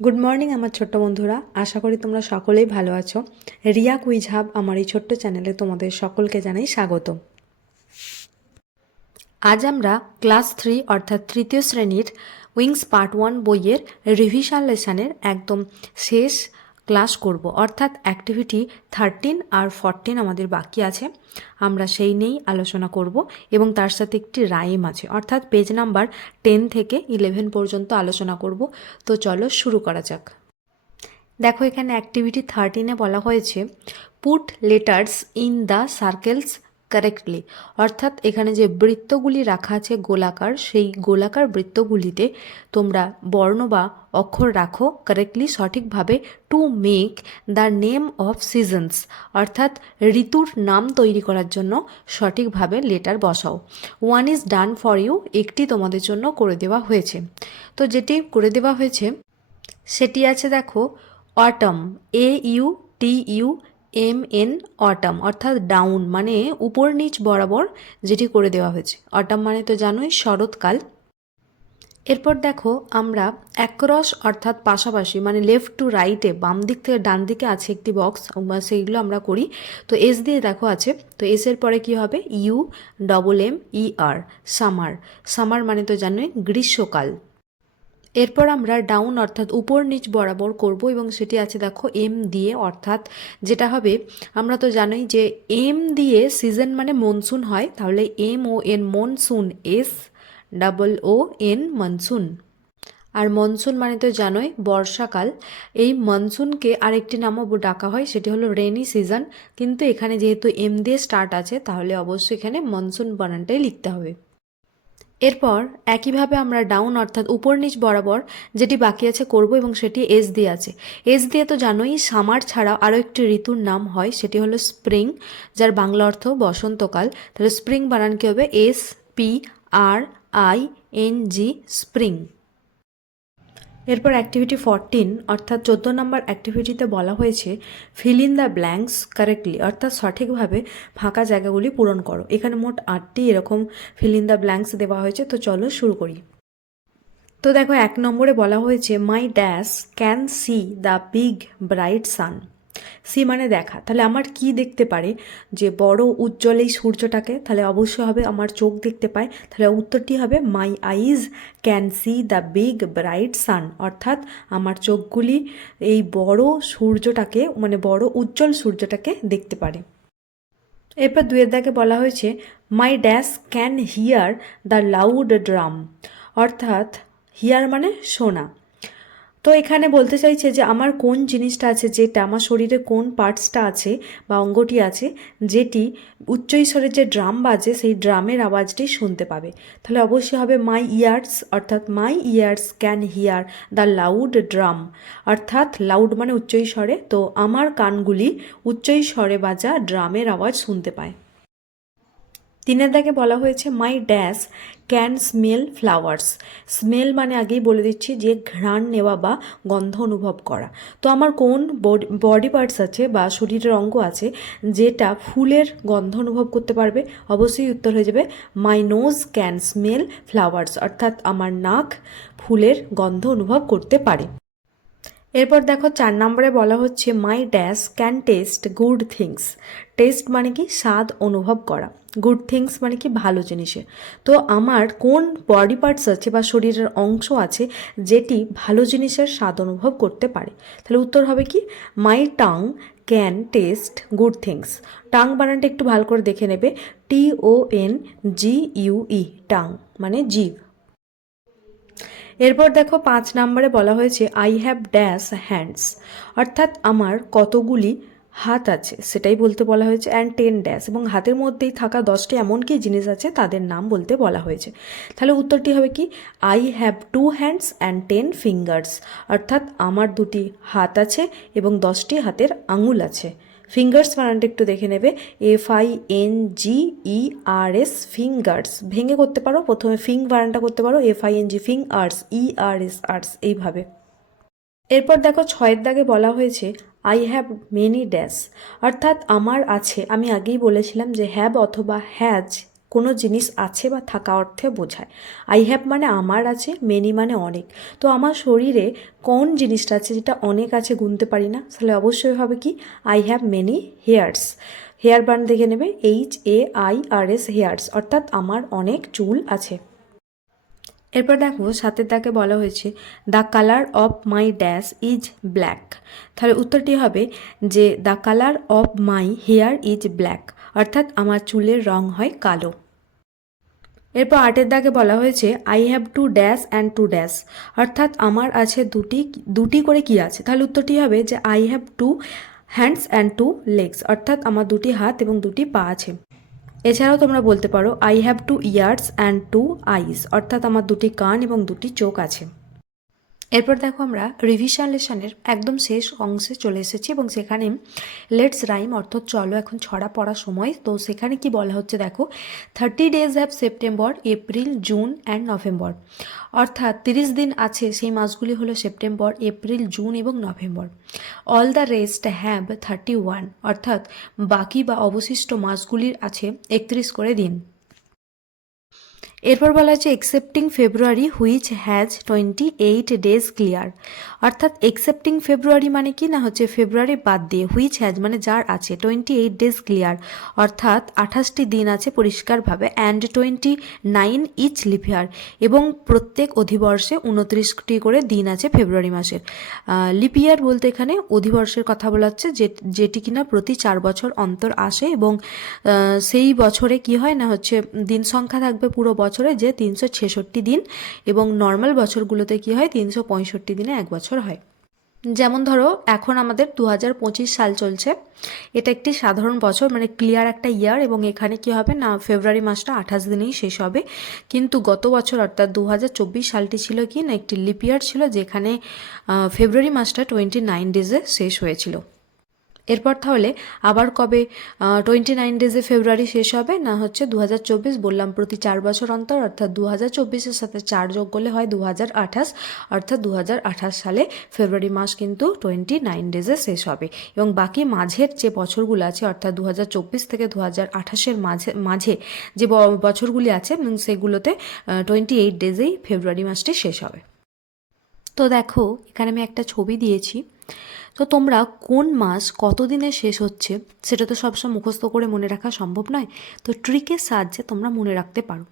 Good morning আমার ছোট্ট বন্ধুরা। আশা করি তোমরা সকলেই ভালো আছো। রিয়া কুইঝাব আমার এই ছোট্ট চ্যানেলে তোমাদের সকলকে জানাই স্বাগত। আজ আমরা ক্লাস থ্রি, অর্থাৎ তৃতীয় শ্রেণির উইংস পার্ট ওয়ান বইয়ের রিভিশন লেসানের একদম শেষ ক্লাস করব। অর্থাৎ অ্যাক্টিভিটি থার্টিন আর ফরটিন আমাদের বাকি আছে। আমরা সেই নিয়েই আলোচনা করব এবং তার সাথে একটি রাইম আছে। অর্থাৎ পেজ নাম্বার টেন থেকে ইলেভেন পর্যন্ত আলোচনা করব। তো চলো শুরু করা যাক। দেখো এখানে অ্যাক্টিভিটি থার্টিনে বলা হয়েছে put letters in the circles correctly অর্থাৎ এখানে যে বৃত্তগুলি রাখা আছে গোলাকার, সেই গোলাকার বৃত্তগুলিতে তোমরা বর্ণ বা অক্ষর রাখো কারেক্টলি সঠিকভাবে to make the name of seasons অর্থাৎ ঋতুর নাম তৈরি করার জন্য সঠিকভাবে লেটার বসাও। One is done for you একটি তোমাদের জন্য করে দেওয়া হয়েছে। তো যেটি করে দেওয়া হয়েছে, সেটি আছে দেখো autumn A U T U M N autumn, অর্থাৎ ডাউন মানে উপর নিচ বরাবর যেটি করে দেওয়া হয়েছে। অটাম মানে তো জানোই, শরৎকাল। এরপর দেখো, আমরা অ্যাক্রস অর্থাৎ পাশাপাশি মানে লেফট টু রাইটে বাম দিক থেকে ডান দিকে আছে একটি বক্স সেইগুলো আমরা করি। তো এস দিয়ে দেখো আছে, তো এস এর পরে কি হবে? U double M E R summer. Summer মানে তো জানোই, গ্রীষ্মকাল। এরপর আমরা ডাউন অর্থাৎ উপর নিচ বরাবর করব এবং সেটি আছে দেখো এম দিয়ে, অর্থাৎ যেটা হবে, আমরা তো জানোই যে এম দিয়ে সিজন মানে মনসুন হয়, তাহলে M O N monsoon S double O N monsoon আর মনসুন মানে তো জানোই বর্ষাকাল। এই মনসুনকে আরেকটি নামও ডাকা হয়, সেটি হলো রেনি সিজন কিন্তু এখানে যেহেতু এম দিয়ে স্টার্ট আছে, তাহলে অবশ্যই এখানে মনসুন বানানটাই লিখতে হবে। এরপর একইভাবে আমরা ডাউন অর্থাৎ উপর নিচ বরাবর যেটি বাকি আছে করব এবং সেটি এস দিয়ে আছে। এস দিয়ে তো জানোই, সামার ছাড়াও আরও একটি ঋতুর নাম হয়, সেটি হলো স্প্রিং যার বাংলা অর্থ বসন্তকাল। তাহলে স্প্রিং বানান কী হবে? S P R I N G spring এরপর অ্যাক্টিভিটি ফরটিন অর্থাৎ চোদ্দ নম্বর অ্যাক্টিভিটিতে বলা হয়েছে fill in the blanks correctly অর্থাৎ সঠিকভাবে ফাঁকা জায়গাগুলি পূরণ করো। এখানে মোট আটটি এরকম ফিল ইন দ্য ব্ল্যাঙ্কস দেওয়া হয়েছে, তো চলো শুরু করি। তো দেখো, এক নম্বরে বলা হয়েছে my dash can see the big bright sun see মানে দেখা। তাহলে আমার কি দেখতে পারে? যে বড় উজ্জ্বল এই সূর্যটাকে, তাহলে অবশ্যই হবে আমার চোখ দেখতে পায় তাহলে উত্তরটি হবে my eyes can see the big bright sun অর্থাৎ আমার চোখগুলি এই বড় সূর্যটাকে মানে বড় উজ্জ্বল সূর্যটাকে দেখতে পারে। এরপর দুয়ের দাগে বলা হয়েছে my dash can hear the loud drum অর্থাৎ হিয়ার মানে শোনা। তো এখানে বলতে চাইছে যে আমার কোন জিনিসটা আছে, যেটা আমার শরীরে কোন পার্টসটা আছে বা অঙ্গটি আছে, যেটি উচ্চৈস্বরের যে ড্রাম বাজে সেই ড্রামের আওয়াজটি শুনতে পাবে। তাহলে অবশ্যই হবে মাই ইয়ার্স অর্থাৎ my ears can hear the loud drum অর্থাৎ লাউড মানে উচ্চৈস্বরে তো আমার কানগুলি উচ্চৈস্বরে বাজা ড্রামের আওয়াজ শুনতে পায়। তিনের দাগে বলা হয়েছে my dash can smell flowers smell মানে আগেই বলে দিচ্ছি যে ঘ্রাণ নেওয়া বা গন্ধ অনুভব করা। তো আমার কোন বডি পার্টস আছে বা শরীরের অঙ্গ আছে যেটা ফুলের গন্ধ অনুভব করতে পারবে? অবশ্যই উত্তর হয়ে যাবে my nose can smell flowers অর্থাৎ আমার নাক ফুলের গন্ধ অনুভব করতে পারে। এরপর দেখো চার নম্বরে বলা হচ্ছে my dash can taste good things taste মানে কি? স্বাদ অনুভব করা। গুড থিংস মানে কি? ভালো জিনিসে। তো আমার কোন বডি পার্টস আছে বা শরীরের অংশ আছে যেটি ভালো জিনিসের স্বাদ অনুভব করতে পারে? তাহলে উত্তর হবে কি? My tongue can taste good things tongue বানানটা একটু ভালো করে দেখে নেবে। T O N G U E tongue মানে জীব। এরপর দেখো পাঁচ নম্বরে বলা হয়েছে আই হ্যাভ ড্যাশ হ্যান্ডস অর্থাৎ আমার কতগুলি হাত আছে, সেটাই বলতে বলা হয়েছে অ্যান্ড টেন ড্যাশ এবং হাতের মধ্যেই থাকা দশটি এমন কি জিনিস আছে, তাদের নাম বলতে বলা হয়েছে। তাহলে উত্তরটি হবে কি? I have two hands and ten fingers অর্থাৎ আমার দুটি হাত আছে এবং দশটি হাতের আঙুল আছে। ফিঙ্গার্স বানানটা একটু দেখে নেবে। F I N G E R S fingers ভেঙে করতে পারো, প্রথমে ফিং বানানটা করতে পারো এফ আই এন জি ফিং আর্টস ই আর এস আর্টস এইভাবে। এরপর দেখো ছয়ের দাগে বলা হয়েছে আই হ্যাভ মেনি ড্যাশ অর্থাৎ আমার আছে। আমি আগেই বলেছিলাম যে হ্যাভ অথবা হ্যাজ কোনো জিনিস আছে বা থাকা অর্থে বোঝায়। আই হ্যাভ মানে আমার আছে মেনি মানে অনেক। তো আমার শরীরে কোন জিনিসটা আছে যেটা অনেক আছে গুনতে পারি না? তাহলে অবশ্যই হবে কি? I have many hairs hair burn দেখে নেবে। H A I R S hairs অর্থাৎ আমার অনেক চুল আছে। এরপর দেখো, সাথে তাকে বলা হয়েছে the colour of my dash is black তাহলে উত্তরটি হবে যে the colour of my hair is black অর্থাৎ আমার চুলের রং হয় কালো। এরপর আটের দাগে বলা হয়েছে I have two dash and two dash অর্থাৎ আমার আছে দুটি দুটি করে কি আছে? তাহলে উত্তরটি হবে যে I have two hands and two legs অর্থাৎ আমার দুটি হাত এবং দুটি পা আছে। এছাড়াও তোমরা বলতে পারো I have two ears and two eyes অর্থাৎ আমার দুটি কান এবং দুটি চোখ আছে। এরপর দেখো আমরা রিভিশন লেশনের একদম শেষ অংশে চলে এসেছি এবং সেখানে লেটস রাইম অর্থাৎ চলো এখন ছড়া পড়ার সময়। তো সেখানে কি বলা হচ্ছে দেখো thirty days have September April June and November অর্থাৎ তিরিশ দিন আছে, সেই মাসগুলি হলো সেপ্টেম্বর এপ্রিল জুন এবং November all the rest have thirty one অর্থাৎ বাকি বা অবশিষ্ট মাসগুলির আছে একত্রিশ করে দিন। এরপর বলা হচ্ছে excepting February which has twenty eight days clear অর্থাৎ একসেপ্টিং ফেব্রুয়ারি মানে কি? না, হচ্ছে ফেব্রুয়ারি বাদ দিয়ে হুইচ হ্যাজ মানে যার আছে টোয়েন্টি এইট ডেজ ক্লিয়ার অর্থাৎ, আঠাশটি দিন আছে পরিষ্কারভাবে and twenty nine each leap year এবং প্রত্যেক অধিবর্ষে উনত্রিশটি করে দিন আছে ফেব্রুয়ারি মাসের। লিপিয়ার বলতে এখানে অধিবর্ষের কথা বলা হচ্ছে, যে, যেটি কিনা প্রতি চার বছর অন্তর আসে এবং সেই বছরে কি হয়? না, হচ্ছে দিন সংখ্যা থাকবে পুরো বছরে। যে তিনশো ছেষট্টি দিন এবং নর্মাল বছরগুলোতে কি হয়? তিনশো পঁয়ষট্টি দিনে এক বছর হয়। যেমন ধরো, এখন আমাদের দু হাজার পঁচিশ সাল চলছে। এটা একটি সাধারণ বছর মানে ক্লিয়ার একটা ইয়ার এবং এখানে কি হবে না ফেব্রুয়ারি মাসটা আঠাশ দিনেই শেষ হবে। কিন্তু গত বছর, অর্থাৎ দু হাজার চব্বিশ সালটি ছিল কি না, একটি লিপ ইয়ার ছিল যেখানে ফেব্রুয়ারি মাসটা টোয়েন্টি নাইন ডেজে শেষ হয়েছিল। এরপর তাহলে আবার কবে টোয়েন্টি নাইন ডেজে ফেব্রুয়ারি শেষ হবে? না হচ্ছে দু হাজার চব্বিশ বললাম প্রতি চার বছর অন্তর, অর্থাৎ দু হাজার সাথে চার যোগ করলে হয় দু হাজার আঠাশ, অর্থাৎ দু হাজার আঠাশ সালে ফেব্রুয়ারি মাস কিন্তু টোয়েন্টি নাইন ডেজে শেষ হবে। এবং বাকি মাঝের যে বছরগুলো আছে, অর্থাৎ দু থেকে দু হাজার মাঝে মাঝে যে বছরগুলি আছে সেগুলোতে টোয়েন্টি এইট ডেজেই ফেব্রুয়ারি মাসটি শেষ হবে। তো দেখো, এখানে আমি একটা ছবি দিয়েছি। তো তোমরা কোন মাস কত দিনে শেষ হচ্ছে সেটা তো সবসময় মুখস্থ করে মনে রাখা সম্ভব নয়। তো ট্রিকের সাহায্যে তোমরা মনে রাখতে পারো।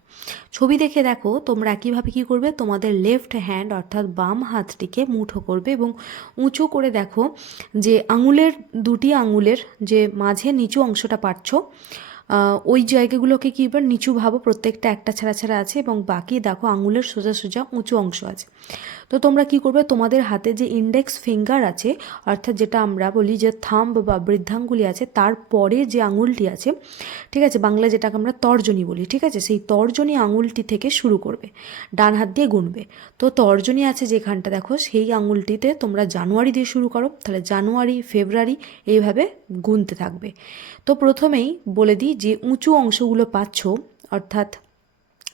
ছবি দেখে দেখো, তোমরা একইভাবে কী করবে? তোমাদের লেফট হ্যান্ড অর্থাৎ বাম হাতটিকে মুঠো করবে এবং উঁচু করে দেখো যে আঙুলের, দুটি আঙুলের যে মাঝে নিচু অংশটা পাচ্ছ ওই জায়গাগুলোকে কি এবার নিচু ভাবো, প্রত্যেকটা একটা ছাড়া ছাড়া আছে এবং বাকি দেখো আঙুলের সোজা সোজা উঁচু অংশ আছে। তো তোমরা কি করবে, তোমাদের হাতে যে ইন্ডেক্স ফিঙ্গার আছে, অর্থাৎ যেটা আমরা বলি যে থাম্ব বা বৃদ্ধাঙ্গুলি আছে তারপরে যে আঙুলটি আছে, ঠিক আছে বাংলা যেটাকে আমরা তর্জনী বলি, ঠিক আছে, সেই তর্জনী আঙুলটি থেকে শুরু করবে, ডান হাত দিয়ে গুনবে। তো তর্জনী আছে যেখানটা দেখো, সেই আঙুলটিতে তোমরা জানুয়ারি দিয়ে শুরু করো, তাহলে জানুয়ারি, ফেব্রুয়ারি এইভাবে গুনতে থাকবে। তো প্রথমেই বলে দিই যে উঁচু অংশগুলো পাচ্ছ অর্থাৎ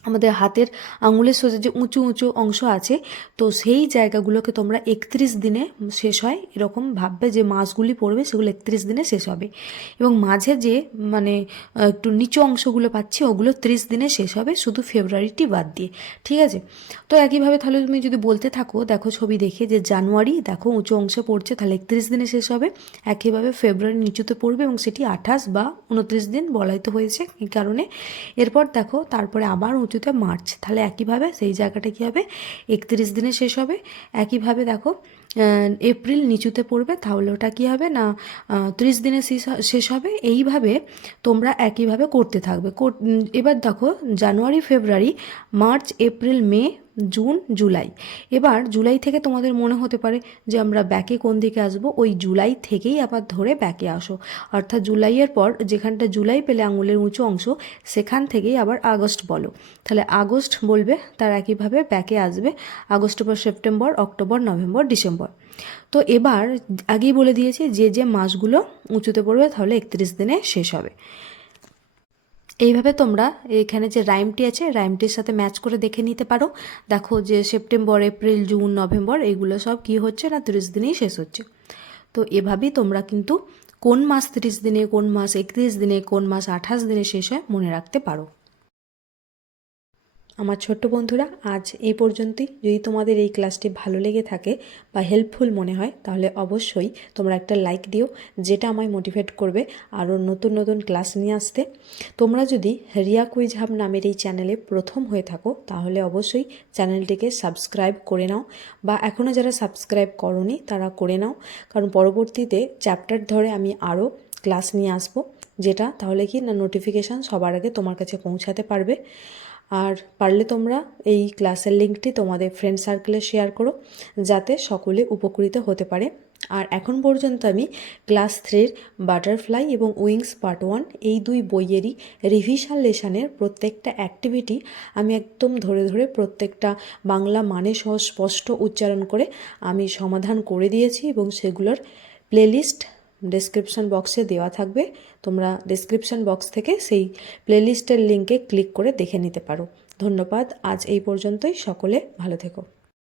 আমাদের হাতের আঙুলের সোজা যে উঁচু উঁচু অংশ আছে, তো সেই জায়গাগুলোকে তোমরা একত্রিশ দিনে শেষ হয়। এরকম ভাববে যে মাসগুলি পড়বে, সেগুলো একত্রিশ দিনে শেষ হবে। এবং মাঝে যে মানে একটু নিচু অংশগুলো পাচ্ছি, ওগুলো ত্রিশ দিনে শেষ হবে, শুধু ফেব্রুয়ারিটি বাদ দিয়ে। ঠিক আছে? তো একইভাবে তাহলে তুমি যদি বলতে থাকো, দেখো ছবি দেখে যে জানুয়ারি, দেখো উঁচু অংশে পড়ছে, তাহলে একত্রিশ দিনে শেষ হবে। একইভাবে ফেব্রুয়ারি নিচুতে পড়বে এবং সেটি আঠাশ বা উনত্রিশ দিন বলাই তো হয়েছে, এই কারণে। এরপর দেখো, তারপরে আবার উঁচুতে মার্চ। তাহলে একইভাবে সেই জায়গাটা কী হবে? একত্রিশ দিনে শেষ হবে। একইভাবে দেখো এপ্রিল নিচুতে পড়বে, তাহলে ওটা কী হবে না ত্রিশ দিনে শেষ হবে? এইভাবে তোমরা একইভাবে করতে থাকবে। এবার দেখো, January, February, March, April, May June, July. এবার জুলাই থেকে তোমাদের মনে হতে পারে যে আমরা ব্যাকে কোন দিকে আসব? ওই জুলাই থেকেই আবার ধরে ব্যাকে আসো। অর্থাৎ জুলাইয়ের পর যেখানটা জুলাই পেলে আঙুলের উঁচু অংশ, সেখান থেকেই আবার আগস্ট বলো। তাহলে আগস্ট বলবে, তার একইভাবে ব্যাকে আসবে? আগস্ট পর সেপ্টেম্বর, অক্টোবর, নভেম্বর, ডিসেম্বর। তো এবার আগেই বলে দিয়েছি, যে যে মাসগুলো উঁচুতে পড়বে তাহলে একত্রিশ দিনে শেষ হবে। এইভাবে তোমরা এখানে যে রাইমটি আছে রাইমটির সাথে ম্যাচ করে দেখে নিতে পারো। দেখো যে সেপ্টেম্বর এপ্রিল জুন নভেম্বর এইগুলো সব কি হচ্ছে না তিরিশ দিনেই শেষ হচ্ছে। তো এভাবেই তোমরা কিন্তু কোন মাস তিরিশ দিনে, কোন মাস একত্রিশ দিনে, কোন মাস আঠাশ দিনে শেষ হয় মনে রাখতে পারো। আমার ছোট্ট বন্ধুরা, আজ এই পর্যন্তই। যদি তোমাদের এই ক্লাসটি ভালো লেগে থাকে বা হেল্পফুল মনে হয়, তাহলে অবশ্যই তোমরা একটা লাইক দিও, যেটা আমায় মোটিভেট করবে আরও নতুন নতুন ক্লাস নিয়ে আসতে। তোমরা যদি রিয়া কুইজ হাব নামের এই চ্যানেলে প্রথম হয়ে থাকো, তাহলে অবশ্যই চ্যানেলটিকে সাবস্ক্রাইব করে নাও বা এখনও যারা সাবস্ক্রাইব করনি, তারা করে নাও। কারণ পরবর্তীতে চ্যাপ্টার ধরে আমি আরও ক্লাস নিয়ে আসব, যেটা তাহলে কি না নোটিফিকেশান সবার আগে তোমার কাছে পৌঁছাতে পারবে। আর পারলে তোমরা এই ক্লাসের লিঙ্কটি তোমাদের ফ্রেন্ড সার্কেলে শেয়ার করো, যাতে সকলে উপকৃত হতে পারে। আর এখন পর্যন্ত আমি ক্লাস থ্রির বাটারফ্লাই এবং উইংস পার্ট ওয়ান এই দুই বইয়েরই রিভিশন লেশনের প্রত্যেকটা অ্যাক্টিভিটি আমি একদম ধরে ধরে প্রত্যেকটা বাংলা মানে সহ স্পষ্ট উচ্চারণ করে আমি সমাধান করে দিয়েছি এবং সেগুলোর প্লেলিস্ট ডেসক্রিপশন বক্সে দেওয়া থাকবে। তোমরা ডেসক্রিপশন বক্স থেকে সেই প্লেলিস্টের লিঙ্কে ক্লিক করে দেখে নিতে পারো। ধন্যবাদ। আজ এই পর্যন্তই। সকলে ভালো থেকো।